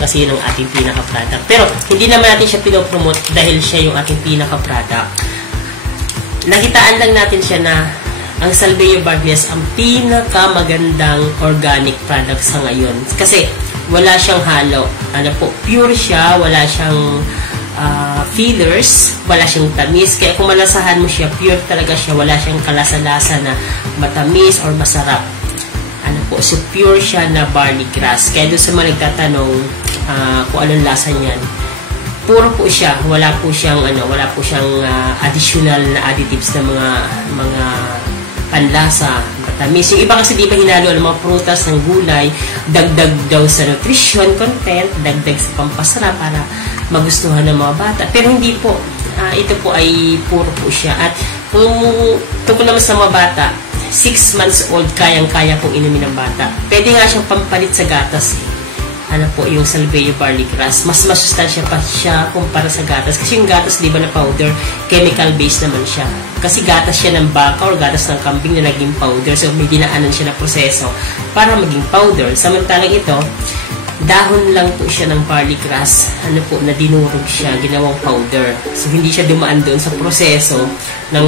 kasi yun ang ating pinaka-product. Pero hindi naman natin siya pinopromote dahil siya yung ating pinaka-product. Nakitaan lang natin siya na ang Salveyo Barbies ang pinaka-magandang organic product sa ngayon. Kasi wala siyang halo. Ano po, pure siya, wala siyang fillers, wala siyang tamis. Kaya kung malasahan mo siya, pure talaga siya. Wala siyang kalasa-lasa na matamis or masarap. Ano po, so pure siya na barley grass. Kaya doon sa mga nagtatanong kung anong lasa niyan, puro po siya. Wala po siyang additional na additives na mga panlasa, matamis. Yung iba kasi di ba hinalo ng mga prutas ng gulay, dagdag daw sa nutrition content, dagdag sa pampasarap para magustuhan ng mga bata. Pero hindi po. Ito po ay puro po siya. At kung tungkol naman sa mga bata, 6 months old, kayang-kaya pong inumin ng bata. Pwede nga siyang pampalit sa gatas. Ano po, yung Salveyo Barley Grass. Mas masustansya pa siya kumpara sa gatas. Kasi yung gatas, di ba na powder, chemical-based naman siya. Kasi gatas siya ng baka or gatas ng kambing na naging powder. So, may dinaanan siya na proseso para maging powder. Samantalang ito, dahon lang po siya ng barley grass. Ano po, na dinurog siya, ginawang powder. So, hindi siya dumaan doon sa proseso ng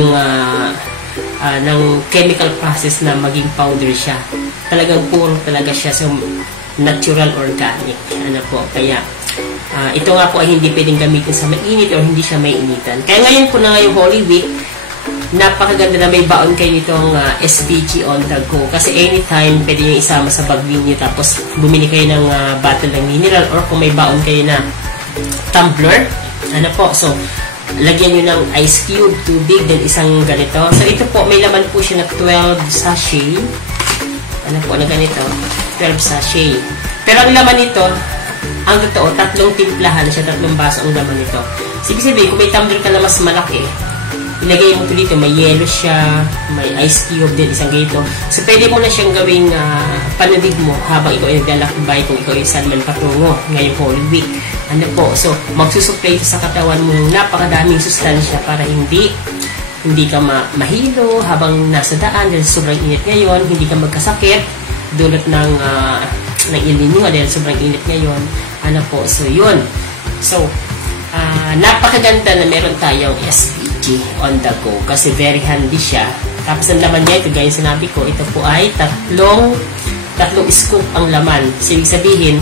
chemical process na maging powder siya. Talagang puro talaga siya. So, natural organic. Ano po, kaya ito nga po ay hindi pwedeng gamitin sa mainit o hindi siya may initan. Kaya ngayon po na ngayong Holy Week, napakaganda na may baon kayo nitong SBG on the go. Kasi anytime pwede nyo isama sa bag ninyo tapos bumili kayo ng bottle ng mineral or kung may baon kayo na tumbler. Ano po, so lagyan nyo ng ice cube, tubig, then isang ganito. So ito po, may laman po siya na 12 sachet. Ano po, na ganito. 12 sachet. Pero ang laman nito, ang totoo, 3 timplahan siya, 3 baso ang laman nito. Sige sabihin, kung may tumbler ka na mas malaki, ilagay mo ito dito, may yellow siya, may ice cube din, isang ganito. So, pwede mo na siyang gawing panabig mo habang ikaw ay naglalakbay kung ikaw ay saan man patungo ngayong Holy Week. Ano po, so, magsusupply ito sa katawan mo napakadaming sustansya para hindi ka mahilo habang nasa daan dahil sobrang init ngayon, hindi ka magkasakit dulot ng El Nino dahil sobrang init ngayon. Ano po, so yun. So, napakaganda na meron tayong SBG on the go kasi very handy siya. Tapos ang laman niya, ito gaya sinabi ko, ito po ay tatlong scoop ang laman. So, ibig sabihin,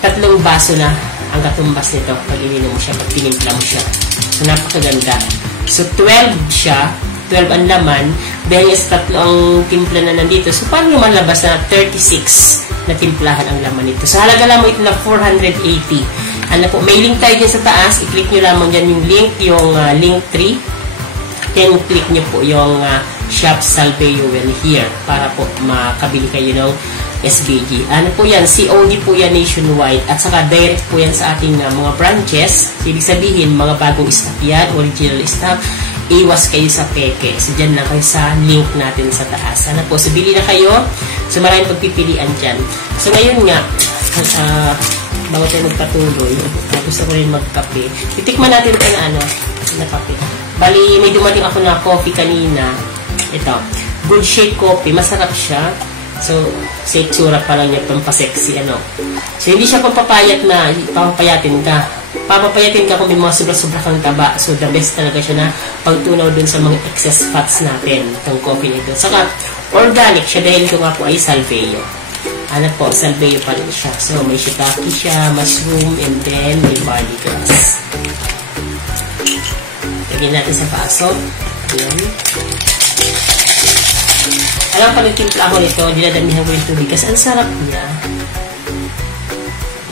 3 baso na ang katumbas nito pag ininom mo siya, pag tinimpla mo siya. So, napakaganda. So, 12 siya, 12 ang laman, dahil sa 3 ang timpla na nandito. So, paano naman labas na 36 na timplahan ang laman nito? So, halaga lamang ito na 480. Ano po, may link tayo dyan sa taas. I-click nyo lamang dyan yung link, yung link 3. Then, click nyo po yung Shop Salveyo Well here para po makabili kayo ng SBG. Ano po yan? COD po yan nationwide at saka direct po yan sa ating mga branches. Ibig sabihin, mga bagong stock yan, original stock. Iwas kayo sa peke. So, dyan lang kayo sa link natin sa taas. Ano po? So, bili na kayo. So, maraming pagpipilian dyan. So, ngayon nga, bago tayo magpatuloy, gusto ko rin magkape. Titikman natin ito na kape. Bali, may dumating ako na coffee kanina. Ito, Good Shake Coffee. Masarap siya. So, sa itsura pa lang niya, pampasexy, So, hindi siya pampapayatin ka. Papapayatin ka kung may mga sobra-sobra kang taba. So, the best talaga siya na pagtunaw dun sa mga excess fats natin, itong coffee nito. Saka, organic siya dahil ito nga po ay Salveyo. Ano po, Salveyo pa rin siya. So, may shiitake siya, mushroom, and then may barley grass. Lagyan natin sa baso. Ayan. Alam pa nagtimpla ako nito, dinadamihan ko yung tubig kasi ang sarap niya.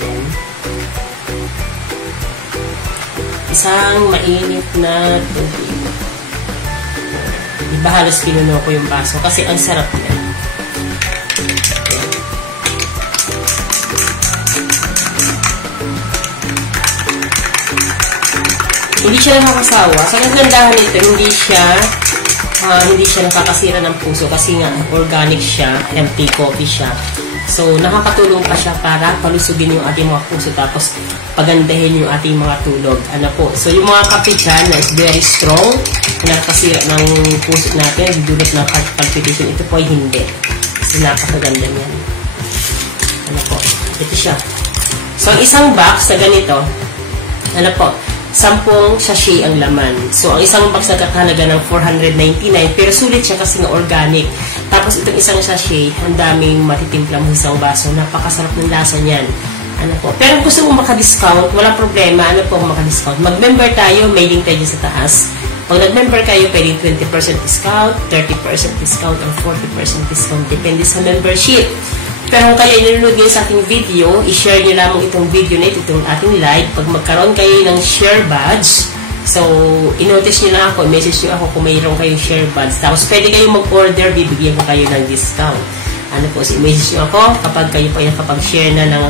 Ayan. Isang mainit na tubig. Diba halos pinuno ko yung baso kasi ang sarap niya. Hindi siya nakakasawa. Sa kagandahan nito, hindi siya nakakasira ng puso kasi nga organic siya, healthy coffee siya. So, nakakatulong pa siya para palusugin yung ating mga puso tapos pagandahin yung ating mga tulog. Ano po? So, yung mga kape dyan na is very strong, nakakasira ng puso natin, dudulot ng heart palpitation. Ito po ay hindi. So, napakaganda niyan. Ano po? Ito siya. So, ang isang box na ganito, ano po, 10 sachet ang laman. So, ang isang box nagkakahalaga ng 499, pero sulit siya kasi nga organic. Tapos, itong isang sachet, ang daming matitimplang isang baso. Napakasarap ng lasa niyan. Ano po. Pero kung gusto mo maka-discount, walang problema. Ano po maka-discount? Mag-member tayo, may link tayo sa taas. Pag nag-member kayo, pwedeng 20% discount, 30% discount, or 40% discount. Depende sa membership. Pero kung kayo inunod nyo sa ating video, i-share nyo lamang itong video na ito, itong ating live. Pag magkaroon kayo ng share badge, so, i-notice nyo lang ako, message nyo ako kung mayroon kayong share badge. Tapos, pwede kayong mag-order, bibigyan ko kayo ng discount. Ano po, so, i-message nyo ako kapag kayo po yung kapag-share na ng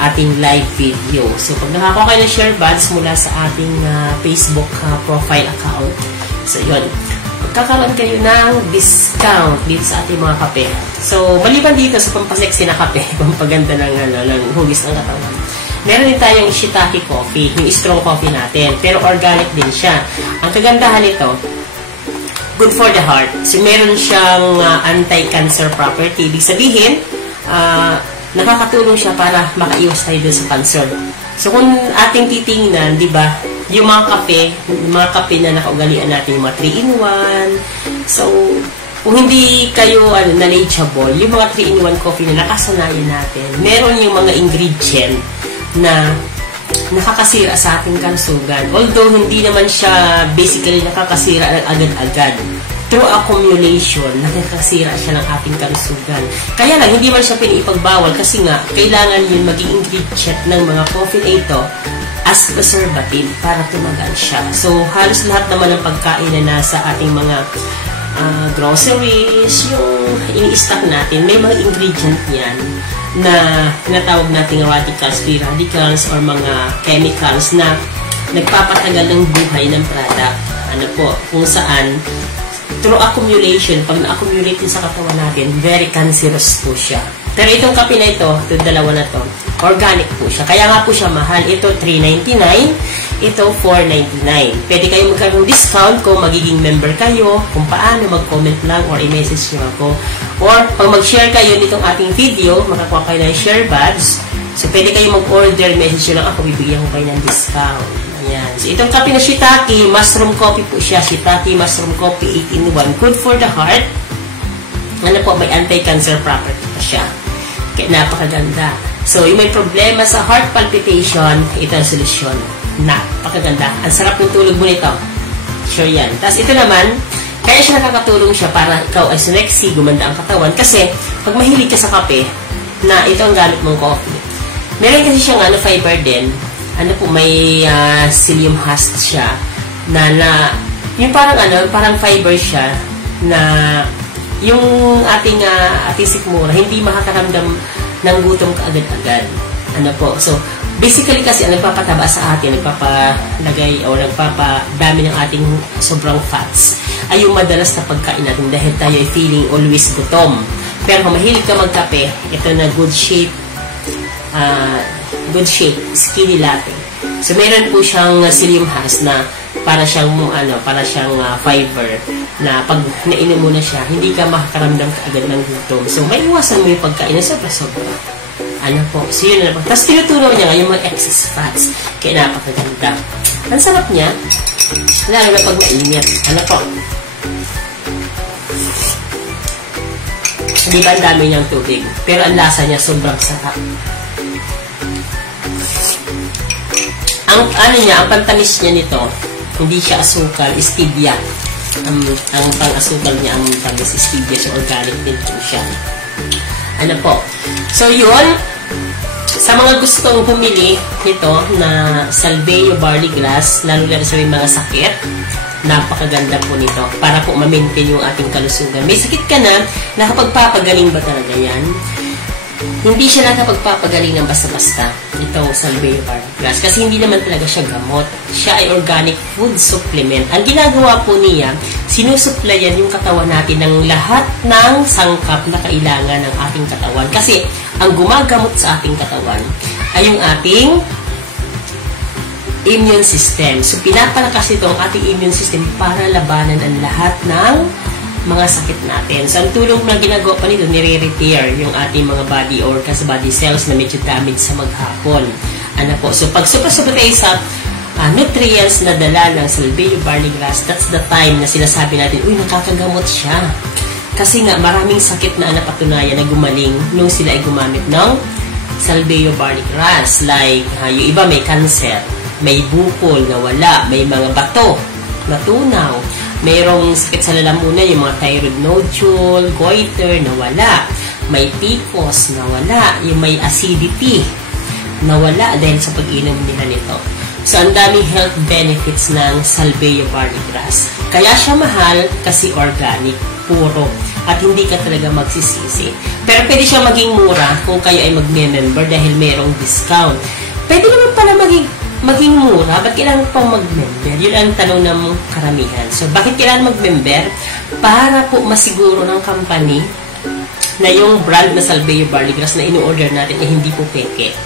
ating live video. So, pag nakakuha kayo ng share badge mula sa ating Facebook profile account, so, yun. Magkakaroon kayo ng discount dito sa ating mga kape. So, maliban dito sa pampaseksi na kape, pampaganda ng hugis ng katawan, meron din tayong shiitake coffee, yung strong coffee natin, pero organic din siya. Ang kagandahan nito, good for the heart. So, meron siyang anti-cancer property. Ibig sabihin, nakakatulong siya para makaiwas tayo dun sa cancer. So, kung ating titingnan, di ba, yung mga kape na nakaugalian natin, yung mga 3-in-1. So, kung hindi kayo knowledgeable, yung mga 3-in-1 coffee na nakasanayan natin, meron yung mga ingredient na nakakasira sa ating kalusugan. Although, hindi naman siya basically nakakasira ng agad-agad. Through accumulation, nakakasira siya ng ating kalusugan. Kaya lang, hindi man siya piniipagbawal kasi nga, kailangan yun maging ingredient ng mga coffee na ito as preservative para tumagal siya. So, halos lahat naman ng pagkain na nasa ating mga groceries, yung ini-stock natin, may mga ingredient yan na tinatawag nating radicals, free radicals, or mga chemicals na nagpapatagal ng buhay ng product. Ano po, kung saan through accumulation, pag na-accumulate sa katawan natin, very cancerous po siya. Pero itong kape na ito, itong dalawa na to, organic po siya. Kaya nga po siya mahal. Ito, $3.99. Ito, $4.99. Pwede kayo magkaroon discount kung magiging member kayo, kung paano, mag-comment lang or i-message nyo ako. Or, pag mag-share kayo nitong ating video, makakuha kayo ng share badge. So, pwede kayo mag-order, message nyo lang ako, bibigyan ko kayo ng discount. Ayan. So, itong kape na shiitake, mushroom coffee po siya. Shiitake mushroom coffee, 8-in-1. Good for the heart. Ano po, may anti-cancer property pa siya. Kaya napakaganda. So, yung may problema sa heart palpitation, ito ang solusyon. Napakaganda. Ang sarap ng tulog mo nito. Sure yan. Tapos ito naman, kaya siya nakakatulong siya para ikaw ay sumexy, gumanda ang katawan. Kasi, pag mahilig ka sa kape, na ito ang gamit mong coffee, meron kasi siyang fiber din. Ano po, may psyllium husk siya na yung parang fiber siya na yung ating sikmura hindi makakaramdam ng gutom kaagad-agad. Ano po, so basically kasi ang nagpapataba sa atin, nagpapalagay o nagpapadami ng ating sobrang fats ay yung madalas na pagkain natin dahil tayo ay feeling always gutom. Pero kung mahilig ka magkape, ito na good shape, skinny latte. So meron po siyang psyllium husk na para siyang fiber na pag nainom mo na siya, hindi ka makakaramdam kaagad ng gutom. So may iwasan mo yung pagkain na sobra-sobra. Ano po, so yun na po. Tapos tinutunaw niya nga yung mga excess fats. Kaya napakaganda. Ang sarap niya, lalo na pag mainit. Ano po? Di ba ang dami niyang tubig? Pero ang lasa niya sobrang sarap. Ang pantamis niya nito, hindi siya asukal, stevia. Ang pang-asukal niya, ang tamis stevia, so organic din po siya. Ano po? So yun, sa mga gustong bumili nito na Salveyo Barley Grass, lalo sa may mga sakit, napakaganda po nito para po ma-maintain yung ating kalusugan. May sakit ka na, nakapagpapagaling ba talaga yan? Hindi siya nakapagpapagaling ng basta-basta. Ito, Salveyo Barley Grass. Kasi hindi naman talaga siya gamot. Siya ay organic food supplement. Ang ginagawa po niya, sinusuplayan yung katawan natin ng lahat ng sangkap na kailangan ng ating katawan. Kasi, ang gumagamot sa ating katawan ay yung ating immune system. So, pinapalakas ito ang ating immune system para labanan ang lahat ng mga sakit natin. So, ang tulong na ginagawa pa nito, nire-repair yung ating mga body organs, body cells na medyo damage sa maghapon. Ano po? So, pag super-super tayo sa nutrients na dala ng Salveyo Barley Grass, that's the time na sinasabi natin, uy, nakakagamot siya. Kasi nga, maraming sakit na napatunayan na gumaling nung sila ay gumamit ng Salveyo Barley Grass. Like, yung iba may cancer, may bukol na wala, may mga bato, natunaw, mayroong sakit sa lalamunan, yung mga thyroid nodule, goiter, nawala. May PCOS, nawala. Yung may acidity, nawala dahil sa pag-inom nila nito. So, ang daming health benefits ng Salveyo Barley Grass. Kaya siya mahal kasi organic, puro, at hindi ka talaga magsisisi. Pero pwede siya maging mura kung kayo ay mag-member dahil mayroong discount. Pwede naman pala maging mura, ba't kailangan pang mag-member? Yun ang tanong ng karamihan. So, bakit kailangan mag-member? Para po masiguro ng company na yung brand na Salveyo Barley Grass na inu-order natin ay hindi po peke.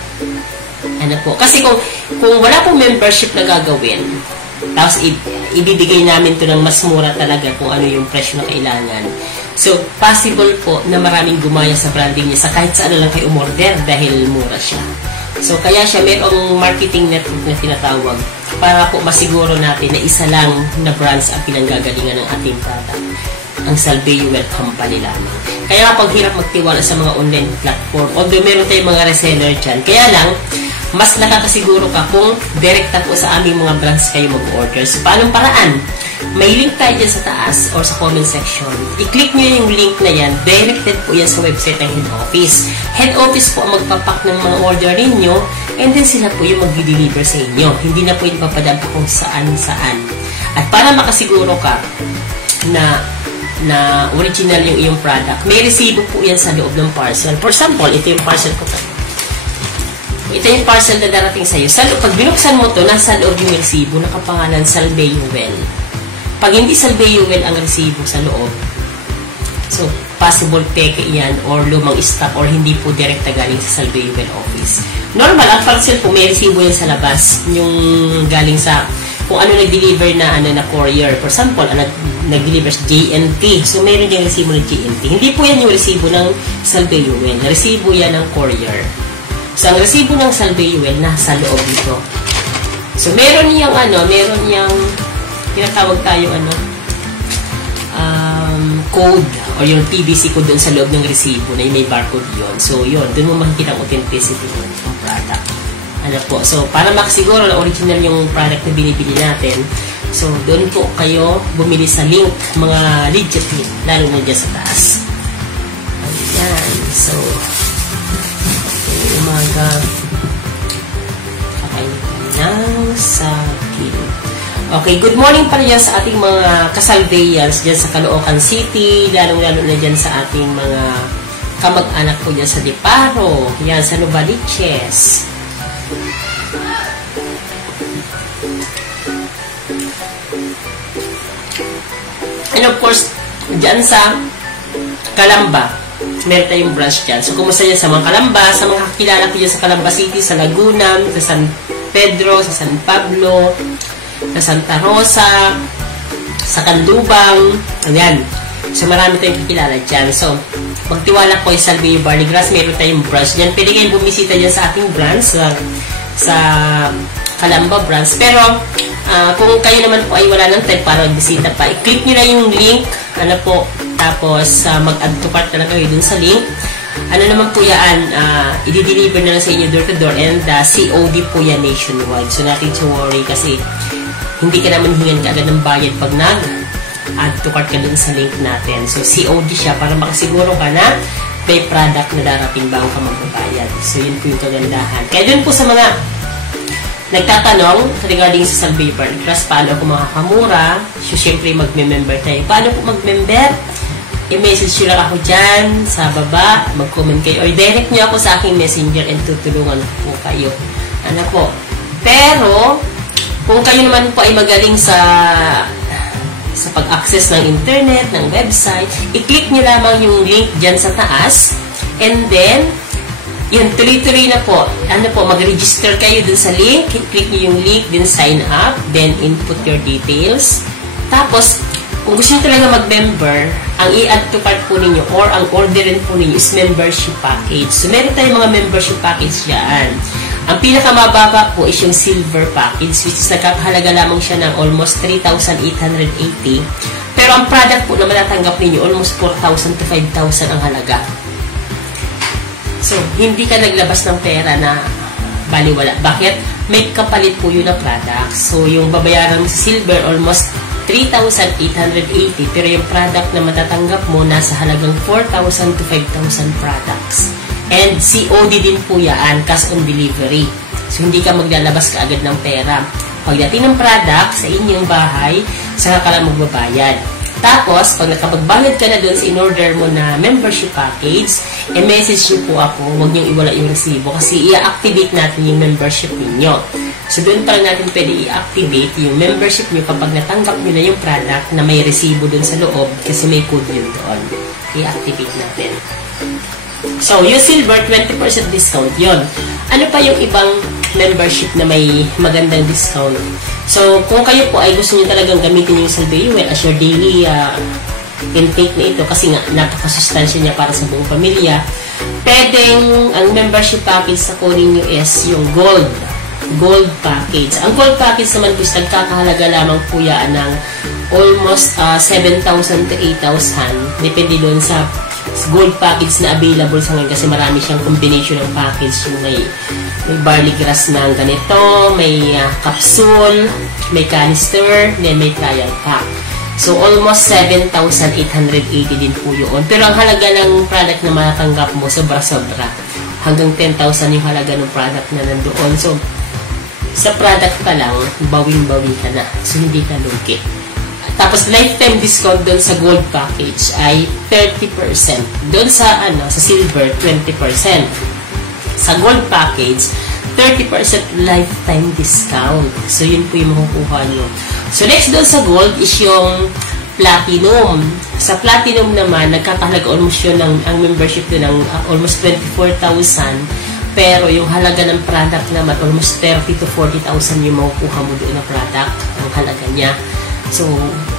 Ano po? Kasi kung wala pong membership na gagawin, tapos ibibigay namin to ng mas mura talaga kung ano yung presyo na kailangan. So, possible po na maraming gumaya sa branding niya sa kahit saan lang kayo umorder dahil mura siya. So, kaya siya mayroong marketing network na tinatawag para po masiguro natin na isa lang na brands ang pinanggagalingan ng ating product. Ang Salveyo Well Company lamang. Kaya pag hirap magtiwala sa mga online platform, although meron tayong mga reseller dyan, kaya lang, mas nakakasiguro ka kung direkta po sa aming mga brands kayo mag-order. So, paanong paraan? May link tayo dyan sa taas or sa comment section. I-click nyo yung link na yan. Directed po yan sa website ng head office. Head office po ang magpapak ng mga order ninyo and then sila po yung mag-deliver sa inyo. Hindi na po yung papadampa kung saan-saan. At para makasiguro ka na original yung iyong product, may resibo po yan sa loob ng parcel. For example, ito yung parcel ko. Ito yung parcel na darating sa'yo. Pag binuksan mo to, nasa loob yung resibo, nakapangalan Salveyo Well. Pag hindi Salveyo Well ang resibo sa loob, so, possible peke yan or lumang stock or hindi po direkta galing sa Salveyo Well office. Normal, ang parcel po, may resibo yan sa labas. Yung galing sa, kung ano nag-deliver na courier. For example, nag-deliver sa JNT. So, meron yung resibo ng JNT. Hindi po yan yung resibo ng Salveyo Well. Resibo yan ng courier. So, ang resibo ng Salveyo Well nasa loob dito. So, meron yung tinatawag tayo code or yung PVC code doon sa loob ng resibo na yung may barcode yun. So, yun. Doon mo makikita ang authenticity ng product. Ano po. So, para makasiguro na original yung product na binibili natin, so, doon po kayo bumili sa link, mga legit link, lalo na dyan sa taas. Ayan. So, umaga kakainin ng saging. Okay, good morning pa rin sa ating mga kasalveyans dyan sa Caloocan City, lalong-lalo na dyan sa ating mga kamag-anak po dyan sa Diparo, yan sa Novaliches. And of course, dyan sa Calamba, meron tayong branch dyan. So, kumusta dyan sa mga Calamba, sa mga kakilala ko dyan sa Calamba City, sa Laguna, sa San Pedro, sa San Pablo, sa Santa Rosa, sa Candubang, ayan. So, marami tayong kakilala dyan. So, magtiwala po sa Salveyo Barley Grass, meron tayong branch dyan. Pwede kayong bumisita dyan sa ating branch, sa Calamba branch. Pero, kung kayo naman po ay wala ng time para bisita pa, i-click nyo na yung link, tapos mag-add to cart na lang kayo dun sa link. Naman po yan, i-deliver na lang sa inyo door to door and COD po yan nationwide. So, nothing to worry kasi hindi ka naman hingan ka agad ng bayad pag nag-add to cart ka dun sa link natin. So, COD siya para makasiguro ka na may product na darating bago ka magbabayad. So, yun po yung kagandahan. Kaya dun po sa mga nagtatanong regarding sa Salveyo Barley Grass, paano ako makakamura? So, syempre, magme-member tayo. Paano po mag-member? I-message nyo lang ako dyan sa baba, mag-comment kayo, or direct nyo ako sa aking messenger and tutulungan po kayo. Ano po? Pero, kung kayo naman po ay magaling sa pag-access ng internet, ng website, i-click nyo lamang yung link dyan sa taas, and then, yun, tuloy-tuloy na po. Mag-register kayo dun sa link. Click nyo yung link, then sign up, then input your details. Tapos, kung gusto nyo talaga mag-member, ang i-add to cart po ninyo or ang orderin po ninyo is membership package. So, meron tayong mga membership package dyan. Ang pinakamababa po is yung silver package, which is nagkakahalaga lamang siya ng almost 3,880. Pero ang product po na matatanggap ninyo, almost 4,000 to 5,000 ang halaga. So, hindi ka naglabas ng pera na baliwala. Bakit? May kapalit po yun na product. So, yung babayaran mo sa silver, almost 3,880. Pero yung product na matatanggap mo, nasa halagang 4,000 to 5,000 products. And COD din po yan, cash on delivery. So, hindi ka maglalabas kaagad ng pera. Pagdating ng product sa inyong bahay, saka ka lang magbabayad. Tapos, pag nakapagbayad ka na doon sa in-order mo na membership package, message nyo po ako, huwag nyo iwala yung resibo kasi i-activate natin yung membership ninyo. So, doon pa lang natin pwede i-activate yung membership nyo kapag natanggap nyo na yung product na may resibo doon sa loob kasi may code yun doon. I-activate natin. So, yung silver, 20% discount yun. Ano pa yung ibang membership na may magandang discount? So, kung kayo po ay gusto nyo talagang gamitin yung Salveyo as your daily intake na ito kasi nga napakasustansya niya para sa buong pamilya, pwedeng ang membership package sa kunin nyo is yung gold package. Ang gold package naman po is nagkakahalaga lamang po yan ng almost 7,000 to 8,000. Depende doon sa gold package na available sa ngayon kasi marami siyang combination ng package. Yung may barley grass na ganito, may capsule, may canister, then may trial pack. So, almost 7,880 din po yun. Pero ang halaga ng product na matatanggap mo, sobra-sobra. Hanggang 10,000 yung halaga ng product na nandoon. So, sa product pa lang, bawing-bawi ka na. So, hindi ka lugi. Tapos, lifetime discount doon sa gold package ay 30%. Doon sa, sa silver, 20%. Sa gold package, 30% lifetime discount. So, yun po yung makukuha nyo. So, next doon sa gold is yung platinum. Sa platinum naman, nagkakahalaga almost yun ang membership doon ng almost 24,000. Pero yung halaga ng product naman, almost 30 to 40,000 yung makukuha mo doon na product. Ang halaga niya. So,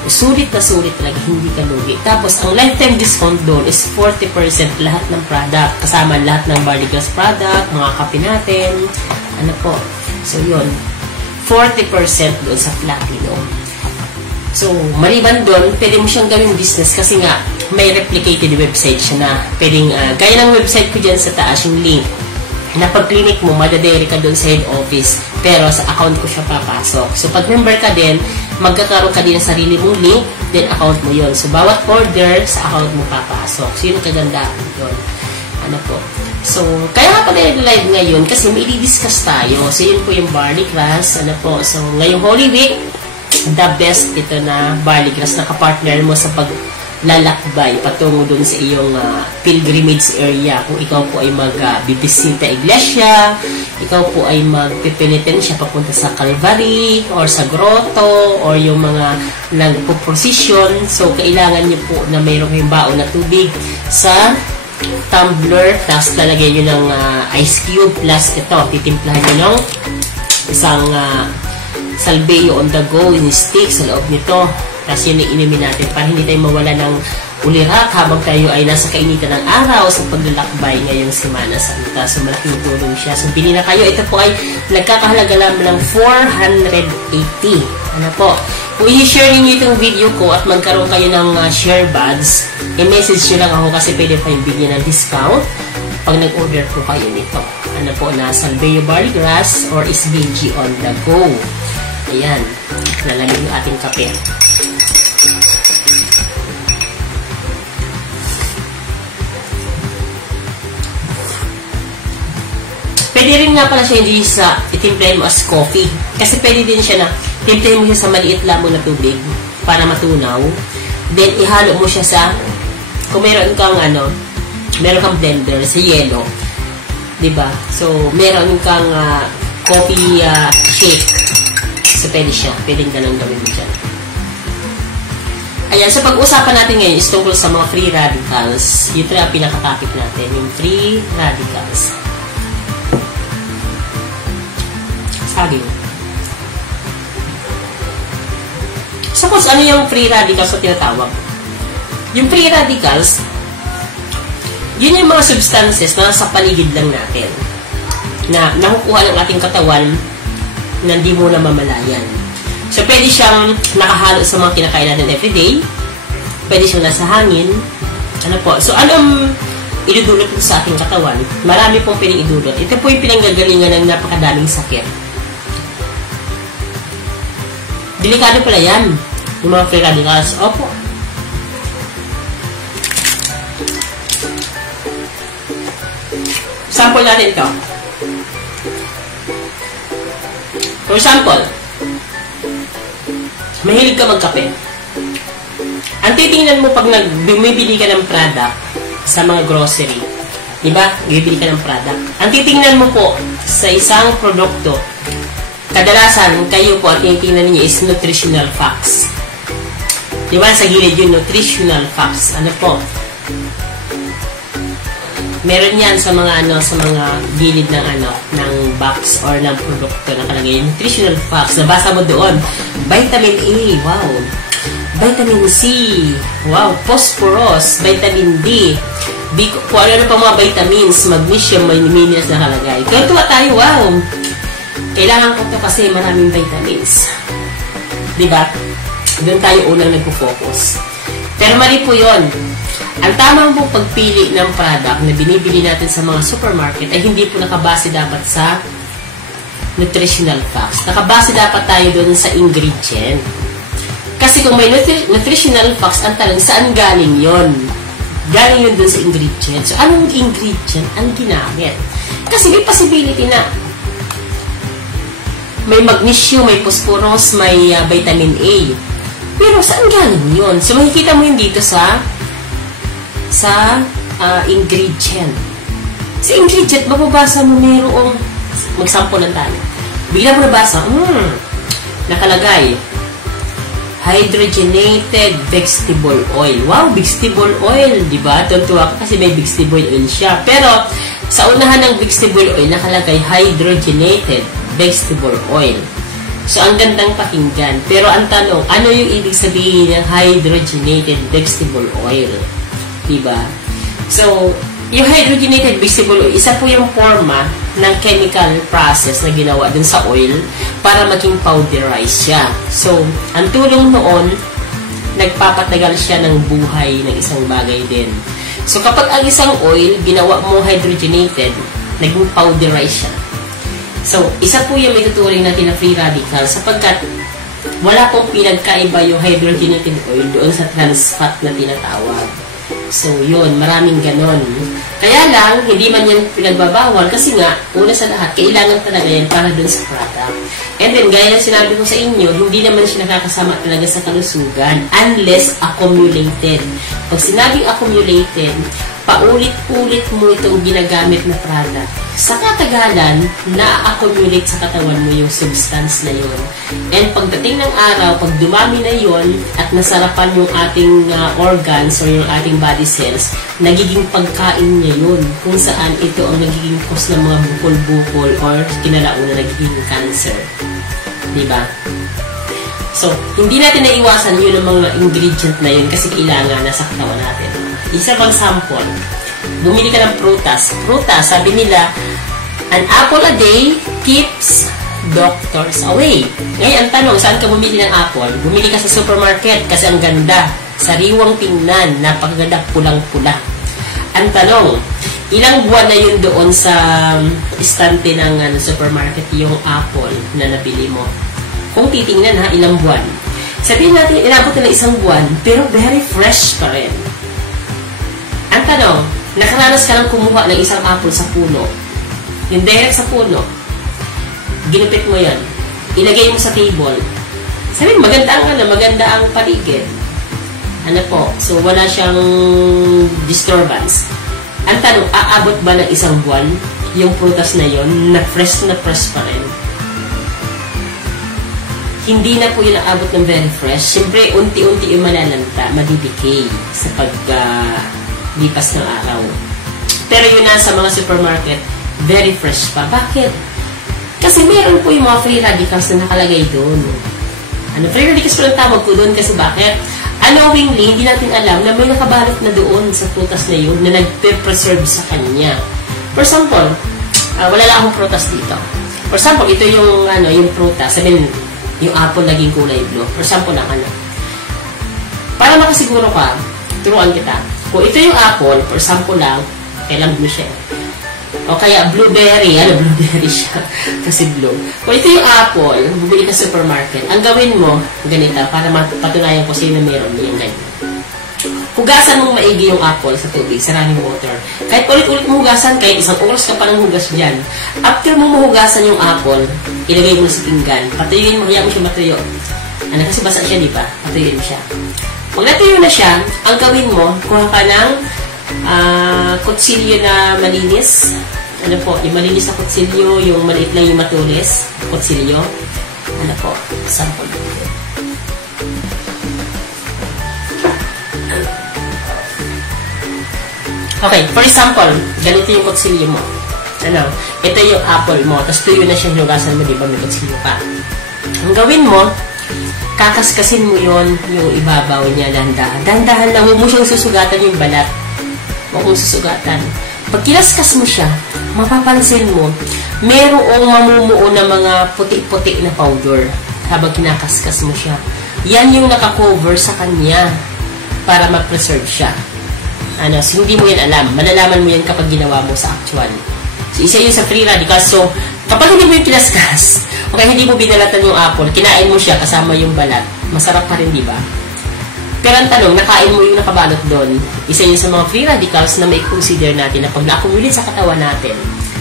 sulit na sulit talaga, hindi ka lugi. Tapos, ang lifetime discount doon is 40% lahat ng product. Kasama lahat ng barley grass product, mga kape natin. Ano po? So, yun. 40% doon sa platinum. So, maliban doon, pwede mo siyang gawing business kasi nga, may replicated website siya na pwedeng, gaya ng website ko dyan sa taas, yung link. Na pag clinic mo, madadere ka doon sa head office, pero sa account ko siya papasok. So, pag member ka din, magkakaroon ka din ng sarili mong link, then account mo yon. So, bawat order, sa account mo papasok. So, yun ang kagandahan yun. Ano po? So, kaya nga pala live ngayon, kasi may i-discuss tayo. So, yun po yung barley grass. Ano po? So, ngayong Holy Week, the best ito na barley grass na kapartner mo sa paglalakbay patungo dun sa iyong pilgrimage area. Kung ikaw po ay magbibisita iglesia, ikaw po ay magpipenitensya papunta sa Calvary or sa grotto or yung mga nagpo-procession. So, kailangan nyo po na mayroon kayong baon na tubig sa tumbler, tapos lalagay nyo ng ice cube plus ito, titimplahan nyo ng isang Salveyo on the go in stick sa loob nito. Tapos yun ang inumin natin para hindi tayo mawala ng ulirak habang tayo ay nasa kainitan ng araw sa paglalakbay ngayong Semana Santa. So, malaking tulong siya. So, bili na kayo. Ito po ay nagkakahalaga lang ng 480. Ano po? Kung i-share niyo itong video ko at magkaroon kayo ng share badge, i-message nyo lang ako kasi pwede pa yung bigyan ng discount pag nag-order po kayo nito. Ano po, na Salveyo Barley Grass or SBG on the go. Ayan. Lalamig yung ating kape. Pwede rin nga pala siya hindi sa itimplahin mo as coffee. Kasi pwede din siya na timplahin mo siya sa maliit lamang na tubig para matunaw. Then, ihalo mo siya sa, kung meron kang meron kang blender sa yelo. Diba? So, meron kang coffee shake. So, pwede siya. Pwedeng ganun gawin mo dyan. Ayan, so pag-usapan natin ngayon is tungkol sa mga free radicals. Yun ito ang pinaka-topic natin, yung free radicals. Sabi mo. Suppose, ano yung free radicals na tinatawag? Yung free radicals, yun yung mga substances na sa paligid lang natin na nakukuha ng ating katawan na hindi mo na mamalayan. So, pwede siyang nakahalo sa mga kinakain natin everyday. Pwede siyang nasa hangin. Ano po? So, anong idudulot sa ating katawan? Marami pong pwedeng idulot. Ito po yung pinanggagalingan ng napakadaming sakit. Delikado pala yan. Yung mga free radicals. Opo. Sample natin ito. For example, mahilig ka magkape. Ang titingnan mo pag bumibili ka ng product sa mga grocery, di ba? Bibili ka ng product. Ang titingnan mo po sa isang produkto, kadalasan kayo po ang tinitingnan niyo is nutritional facts. Di ba? Sa gilid yung nutritional facts. Ano po? Meron yan sa mga gilid ng box or ng produkto na nakalagay nutritional facts. Nabasa mo doon, vitamin A, wow. Vitamin C, wow. Phosphorus, vitamin D, kung ano pa mga vitamins, magnesium, minerals na nakalagay. Kaya tuwa tayo, wow. Kailangan ko to kasi maraming vitamins. Diba? Doon tayo unang nagpo-focus. Pero mali po yun. Ang tamang po pagpili ng product na binibili natin sa mga supermarket ay hindi po nakabase dapat sa nutritional facts. Nakabase dapat tayo doon sa ingredient. Kasi kung may nutritional facts, ang tanong, saan galing yon? Galing yun doon sa ingredient. So, anong ingredient ang ginamit? Kasi may possibility na may magnesium, may phosphorus, may vitamin A. Pero saan galing yun? So, makikita mo yun dito sa ingredient. Sa ingredient, mababasa mo merong magsample lang tayo. Bigla mo nabasa, nakalagay, hydrogenated vegetable oil. Wow, vegetable oil, di ba? Tuntua ka kasi may vegetable oil siya. Pero, sa unahan ng vegetable oil, nakalagay hydrogenated vegetable oil. So, ang gandang pakinggan. Pero, ang tanong, ano yung ibig sabihin ng hydrogenated vegetable oil? Diba? So, yung hydrogenated vegetable oil, isa po yung forma ng chemical process na ginawa dun sa oil para maging powderized siya. So, ang tulong noon, nagpapatagal siya ng buhay ng isang bagay din. So, kapag ang isang oil, ginawa mo hydrogenated, naging powderized siya. So, isa po yung may tuturing natin na free radical sapagkat wala pong pinagkaiba yung hydrogenated oil doon sa trans fat na tinatawag. So, yun, maraming ganon. Kaya lang, hindi man yan pinagbabawal kasi nga, una sa lahat, kailangan talaga yan para dun sa product. And then, gaya na sinabi ko sa inyo, hindi naman siya nakakasama talaga sa kalusugan unless accumulated. Pag sinabing accumulated, paulit-ulit mo itong ginagamit na product. Sa katagalan, na-accumulate sa katawan mo yung substance na yun. And pagdating ng araw, pag dumami na yun at nasarapan yung ating organs or yung ating body cells, nagiging pagkain niya yun kung saan ito ang nagiging cause ng mga bukol-bukol or kinalauna nagiging cancer. Diba? So, hindi natin naiwasan yun ang mga ingredient na yun kasi kailangan nasa katawan natin. Isa pang sample, bumili ka ng prutas. Prutas, sabi nila, an apple a day keeps doctors away. Ngayon, ang tanong, saan ka bumili ng apple? Bumili ka sa supermarket kasi ang ganda. Sariwang tingnan, napakaganda, pulang-pula. Ang tanong, ilang buwan na yun doon sa istante ng supermarket yung apple na nabili mo? Kung titingnan ha, ilang buwan. Sabihin natin, inabot na isang buwan, pero very fresh pa rin. Ang tanong, nakaranas ka lang kumuha ng isang apple sa puno. Yung direct sa puno, ginupit mo yan. Ilagay mo sa table. Sabihin, maganda ang paligid. Ano po? So, wala siyang disturbance. Ang tanong, aabot ba ng isang buwan yung prutas na yon na fresh pa rin? Hindi na po yun aabot ng very fresh. Siyempre, unti-unti yung malalanta, madidecay sa lipas ng araw. Pero yun nasa mga supermarket, very fresh pa. Bakit? Kasi meron po yung mga free radicals na nakalagay doon. Free radicals po ang tawag ko doon kasi bakit? Unknowingly, hindi natin alam na may nakabalot na doon sa prutas na yun na nagpe-preserve sa kanya. For example, wala lang akong prutas dito. For example, ito yung, yung prutas. Sabihin, yung apple naging kulay blue. For example lang, para makasiguro ka, turuan kita. Kung ito yung apple, for example lang, kailang blue siya. O kaya blueberry, blueberry siya. Kasi blue. Kung ito yung apple, bumili ka sa supermarket, ang gawin mo, ganito, para mapatunayan ko sa'yo na meron yung ganyan. Hugasan mong maigi yung apple sa tubig, sa running water. Kahit ulit-ulit mo hugasan, kahit isang oras ka pa ng hugas dyan. After mo mahugasan yung apple, ilagay mo sa pinggan. Patuyuin mo, kaya mo siya matuyo. Kasi basa siya, di ba? Patuyuin mo siya. Pag natuyo na siya, ang gawin mo, kuha ka ng kutsilyo na malinis. Yung malinis na kutsilyo, yung maliit lang yung matulis. Kutsilyo. Sample. Okay, for example, ganito yung kutsilyo mo. Ito yung apple mo, tapos tuyo na siya, hinugasan mo, di ba? May kutsilyo pa. Ang gawin mo, kakaskasin mo yon yung ibabaw niya, dahan-dahan. Dahan-dahan lang, huwag mo siyang susugatan yung balat. Huwag mong susugatan. Pag kinaskas mo siya, mapapansin mo, merong mamumuo na mga puti-puti na powder habang kinakaskas mo siya. Yan yung nakakover sa kanya para ma-preserve siya. So hindi mo yan alam. Malalaman mo yan kapag ginawa mo sa actual. So, isa yun sa free radicals. So, kapag hindi mo yung kinaskas, o kaya hindi mo binalatan yung apple, kinain mo siya kasama yung balat, masarap pa rin, di ba? Pero ang tanong, nakain mo yung nakabalot doon, isa yun sa mga free radicals na may consider natin na pag na-accumulate sa katawan natin,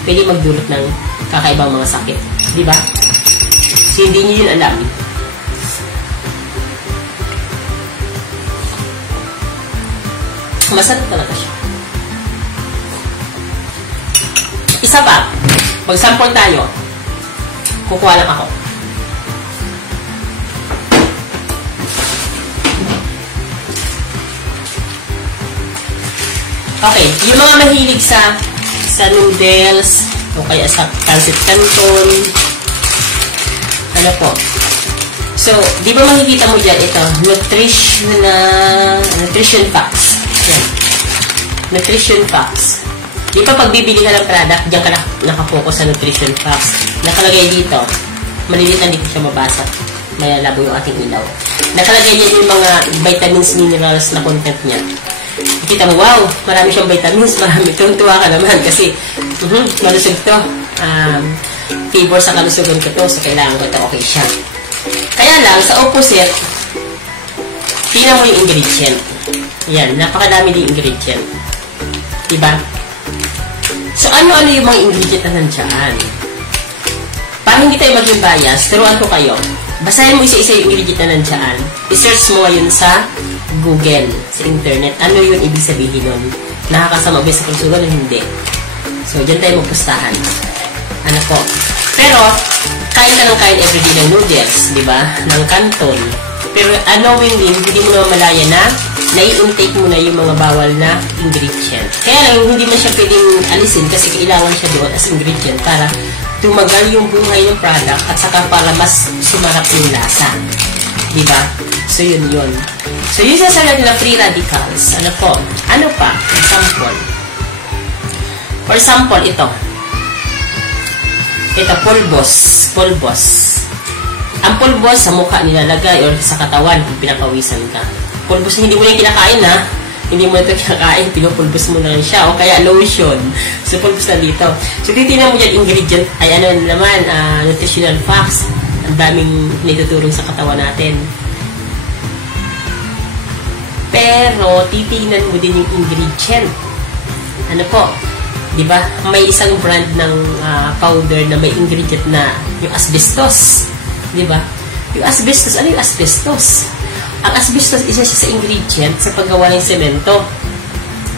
pwede magdulot ng kakaibang mga sakit. Di ba? So, hindi nyo yun alam. Masarap talaga siya. Isa pa, mag-sample tayo. Kukuha lang ako. Okay, yung mga mahilig sa noodles, o kaya sa pancit canton, So, di ba makikita mo dyan ito, nutrition facts. Yan. Nutrition facts. Di ba pag bibili ka ng product, dyan ka nakafocus sa nutrition facts. Nakalagay dito, maliliit, hindi ko siya mabasa. Malalabo yung ating ilaw. Nakalagay dyan yung mga vitamins, minerals na content niya. Kita mo, wow, marami siyang vitamins, marami. Tuwa ka naman kasi malusog to. Favor sa kalusugan ko to, so kailangan ko ito, okay siya. Kaya lang, sa opposite, tingnan mo yung ingredient. Yan, napakadami din ingredient. Diba? So, ano-ano yung mga ingredient na nandiyan? Para hindi tayo maging bias, turuan ko kayo. Basahin mo isa-isa yung ingredient na nandiyan. I-search mo ngayon sa Google, sa internet. Ano yun ibig sabihin nun? Nakakasama ba sa kalusugan o hindi? So, dyan tayo magpustahan. Pero, kain ka ng kain everyday ng noodles, di ba? Ng canton. Pero, unknowingly, hindi mo naman malaya na nai-intake mo na yung mga bawal na ingredient. Kaya lang, hindi mo siya pwedeng alisin kasi kailangan siya doon as ingredient para tumagal yung buhay ng product at saka para mas sumarap yung lasa. Diba? So, yun. So, yun sa natin na free radicals. Ano pa? Example. For example, ito. Ito, pulbos. Ang pulbos sa mukha nilalagay or sa katawan kung pinapawisan ka. Pulbos na hindi mo na kinakain, ha? Hindi mo ito kinakain, pinupulbos mo na rin siya. O kaya lotion. So, pulbos na dito. So, titignan mo dyan ingredient, ay nutritional facts. Ang daming nituturong sa katawan natin. Pero, titignan mo din yung ingredient. Diba? May isang brand ng powder na may ingredient na yung asbestos. Diba? Yung asbestos, ano yung asbestos? Ang asbestos, isa siya sa ingredient sa paggawa ng semento.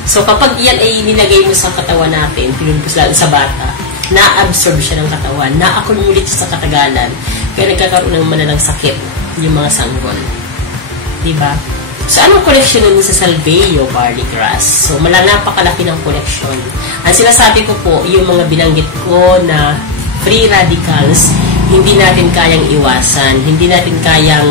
So, kapag yan ay nilagay mo sa katawan natin, pinulbos lalo sa bata, na-absorb siya ng katawan, na-accumulate siya sa katagalan, kaya nagkakaroon ng malalang sakit yung mga sanggol. Diba? So, anong koleksyon nun sa Salveyo Barley Grass? So, napakalaki ng koleksyon. Ang sinasabi ko po, yung mga binanggit ko na free radicals, hindi natin kayang iwasan, hindi natin kayang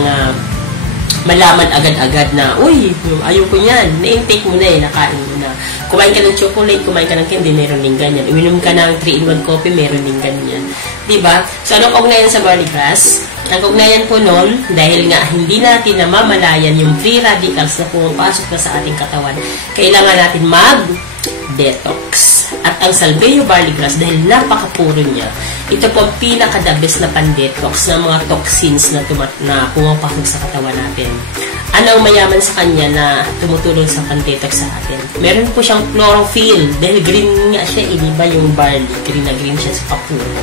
malaman agad-agad na, uy, ayoko niyan, na-intake mo na nakain mo na. Kumain ka ng chocolate, kumain ka ng candy, meron din ganyan. Uminom ka ng 3-in-1 coffee, meron din ganyan. Diba? So, anong ugnayan sa barley grass? Ang ugnayan po nun, dahil nga hindi natin namamalayan yung free radicals na pumapasok na sa ating katawan, kailangan natin mag-detox. At ang Salveyo barley grass, dahil napakapuro niya, ito po ang pinaka-the best na pan-detox ng mga toxins na pumapasok sa katawan natin. Ano ang mayaman sa kanya na tumutulong sa pan-detox sa atin? Meron po siyang chlorophyll, dahil green nga siya, diba yung barley, green na green siya sa papuro.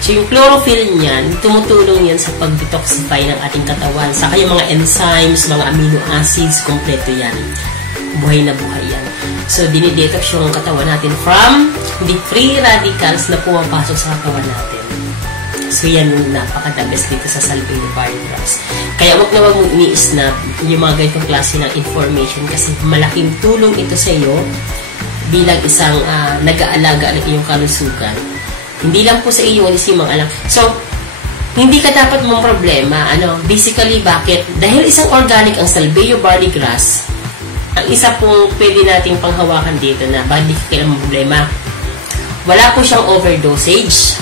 So, yung chlorophyll niyan, tumutulong yan sa pag-detoxify ng ating katawan. Saka yung mga enzymes, mga amino acids, kompleto yan. Buhay na buhay yan. So, dinidetox yung katawan natin from the free radicals na pumapasok sa katawan natin. So, yan yung napaka-the-best dito sa Salveyo barley grass. Kaya wag na wag mong ini-snap yung mga ganitong klase ng information kasi malaking tulong ito sa iyo bilang isang nag-aalaga ng iyong kalusugan. Hindi lang po sa iyo, hindi si mga alam. So, hindi ka dapat mong problema. Basically, bakit? Dahil isang organic ang Salveyo barley grass, ang isa pong pwede nating panghawakan dito na bakit di ka kailang problema. Wala po siyang overdosage.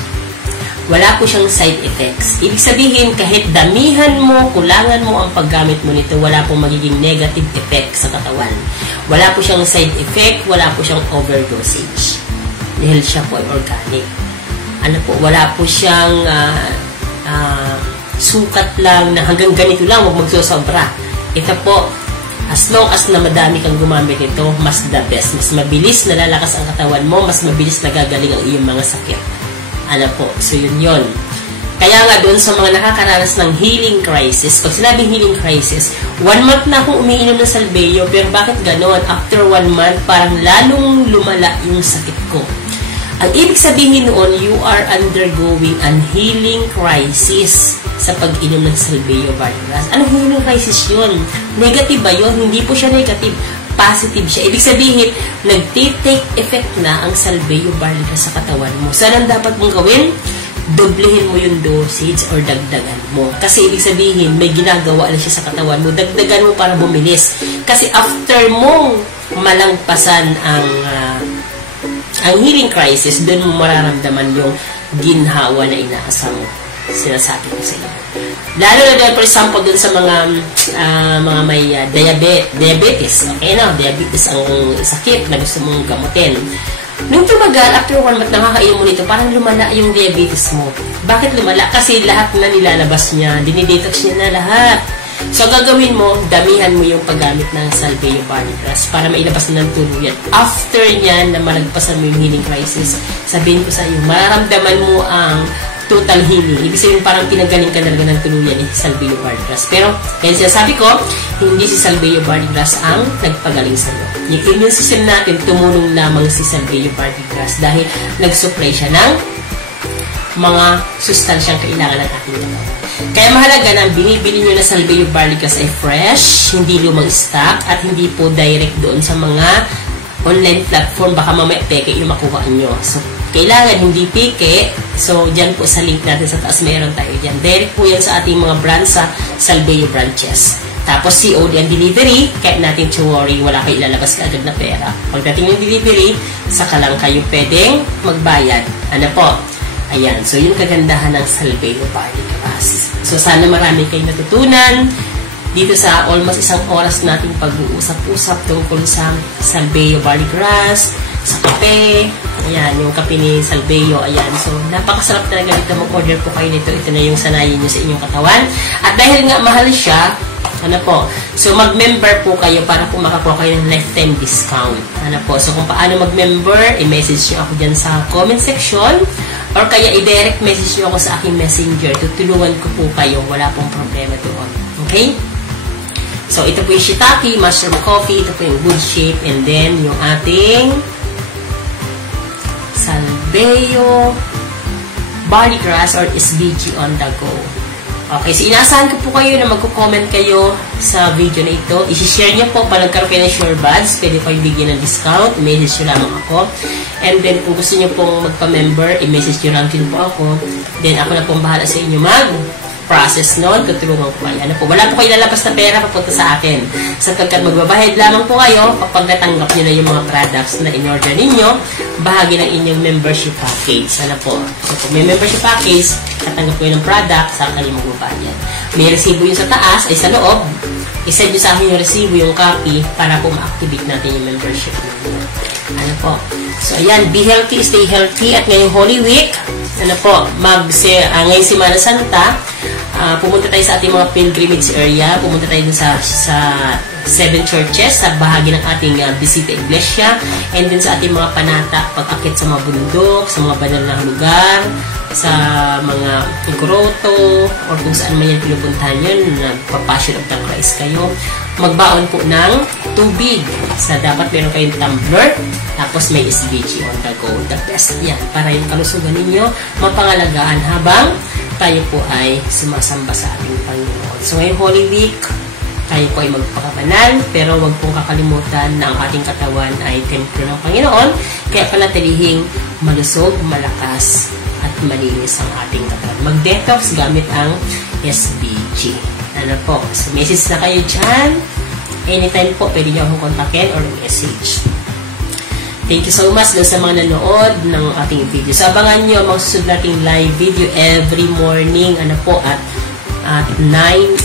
Wala po siyang side effects. Ibig sabihin, kahit damihan mo, kulangan mo ang paggamit mo nito, wala pong magiging negative effect sa katawan. Wala po siyang side effect, wala po siyang overdosage. Dahil siya po ay organic. Wala po siyang sukat lang na hanggang ganito lang, huwag magsosobra. Ito po, as long as na madami kang gumamit ito, mas the best. Mas mabilis nalalakas ang katawan mo, mas mabilis nagagaling ang iyong mga sakit. So yun. Kaya nga doon sa mga nakakaranas ng healing crisis, pag sinabing healing crisis, 1 month na akong umiinom ng Salveyo, pero bakit ganon? After 1 month, parang lalong lumala yung sakit ko. Ang ibig sabihin noon, you are undergoing an healing crisis sa pag-inom ng Salveyo barley grass. Anong healing crisis yun? Negative ba yun? Hindi po siya negative. Positive siya. Ibig sabihin, nag-take effect na ang Salveyo barley grass sa katawan mo. Saan ang dapat mong gawin? Doblehin mo yung dosage or dagdagan mo. Kasi ibig sabihin, may ginagawa na siya sa katawan mo. Dagdagan mo para bumilis. Kasi after mong malangpasan ang healing crisis, doon mo mararamdaman yung ginhawa na inaasam mo. Sinasabi ko sa iyo. Lalo na dahil, for example, dun sa mga may diabetes. Okay, diabetes ang sakit na gusto mong gamutin. Nung tumagal, after 1 month nakakainom mo nito, parang lumala yung diabetes mo. Bakit lumala? Kasi lahat na nilalabas niya, dinidetox niya na lahat. So, gagawin mo, damihan mo yung paggamit ng Salveyo barley grass para mailabas na ng tuluyan. After niyan, na malagpasan mo yung healing crisis, sabihin ko sa iyo, mararamdaman mo ang total healing. Ibig sabihin, parang pinagaling ka talaga ng tuluyan ni Salveyo barley grass. Pero, kaya sinasabi ko, hindi si Salveyo barley grass ang nagpagaling sa iyo. Yung immune system natin, tumulong lamang si Salveyo barley grass dahil nag-supply siya ng mga sustansyang kailangan ng ating katawan. Kaya mahalaga na binibili nyo na Salveyo barley grass ay fresh, hindi lumang stock, at hindi po direct doon sa mga online platform. Baka mamaya peke yung makuha nyo. So, kailangan hindi peke. So, dyan po sa link natin sa taas, meron tayo dyan. Direct po yan sa ating mga brands sa Salveyo branches. Tapos, COD ang delivery, kahit natin to worry, wala kayo ilalabas ka agad na pera. Pagdating yung delivery, saka lang kayo pwedeng magbayad. Ayan. So, yung kagandahan ng Salveyo barley grass. So, sana marami kayong natutunan dito sa almost 1 oras nating pag-uusap-usap tungkol sa Salveyo barley grass, sa kape. Ayan, yung kape ni Salveyo. Ayan. So, napakasarap talaga dito. Mag-order po kayo nito. Ito na yung sanayin nyo sa inyong katawan. At dahil nga mahal siya, so mag-member po kayo para po makakuha kayo ng lifetime discount. So, kung paano mag-member, i-message nyo ako dyan sa comment section or kaya i-direct message nyo ako sa aking messenger. Tutulungan ko po kayo. Wala pong problema doon. Okay? So, ito po yung shiitake, mushroom coffee, ito po yung good shape, and then yung ating Salveyo barley grass or SBG on the go. Okay, so inaasahan ko po kayo na magko-comment kayo sa video na ito. I-share nyo po, pag nagkaroon kayo ng Sure Buds, pwede kayo bigyan ng discount, i-message nyo lamang ako. And then, kung gusto nyo pong magpa-member, i-message nyo lang din po ako. Then, ako na pong bahala sa inyo process nun, tutulungan ko kayo. Ano po, wala po kayo lalabas na pera papunta sa akin. Sapagkat magbabayad lamang po kayo kapag natanggap nyo na yung mga products na in-order ninyo, bahagi ng inyong membership package. Ano po, so kung may membership package, tatanggap ko ng product, saan kayo magbabayad. May resibo yun sa taas, ay sa loob, isend nyo sa akin yung resibo, yung copy, para po ma-activate natin yung membership ninyo. Ano po, so ayan, be healthy, stay healthy, at ngayong Holy Week, ano po, ngayong Semana Santa, pumunta tayo sa ating mga pilgrimage area, pumunta tayo sa 7 churches, sa bahagi ng ating Bisita Iglesia, and din sa ating mga panata, pag-akit sa mga bundok, sa mga banal na lugar, sa mga grotto, or kung saan man yan pinupuntahan yun, nagpa-Passion of the Christ kayo, magbaon po ng tubig. Sa dapat meron kayong tumbler, tapos may SBG on the go. The best yan, para yung kalusugan ninyo mapangalagaan habang tayo po ay sumasamba sa ating Panginoon. So, ngayong Holy Week, tayo po ay magpakabanal, pero huwag pong kakalimutan na ang ating katawan ay templo ng Panginoon, kaya panatilihing malusog, malakas, at malinis ang ating katawan. Mag-detox gamit ang SBG. Ano po? So, message na kayo dyan. Anytime po, pwede nyo akong kontakin or message. Thank you so much sa mga nanood ng ating video. So, abangan nyo ang mga susunod nating live video every morning, ano po, at 9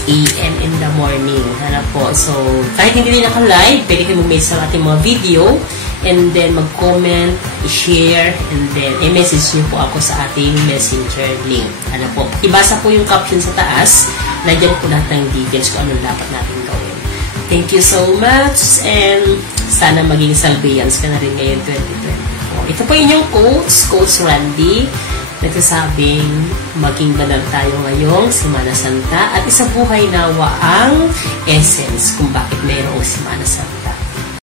a.m. in the morning. Ano po. So, kahit hindi din naka-live, pwede kayo mag-message sa ating mga video, and then mag-comment, i-share, and then i-message nyo po ako sa ating messenger link. Ano po. Ibasa po yung caption sa taas. Nandiyan po lahat ng details kung anong dapat natin gawin. Thank you so much, and sana maging salviyans ka na rin ngayon 2024. Ito po inyong Coach Randy, nagsasabing maging banal tayo ngayong Semana Santa at isabuhay nawa ang essence kung bakit mayroong Semana Santa.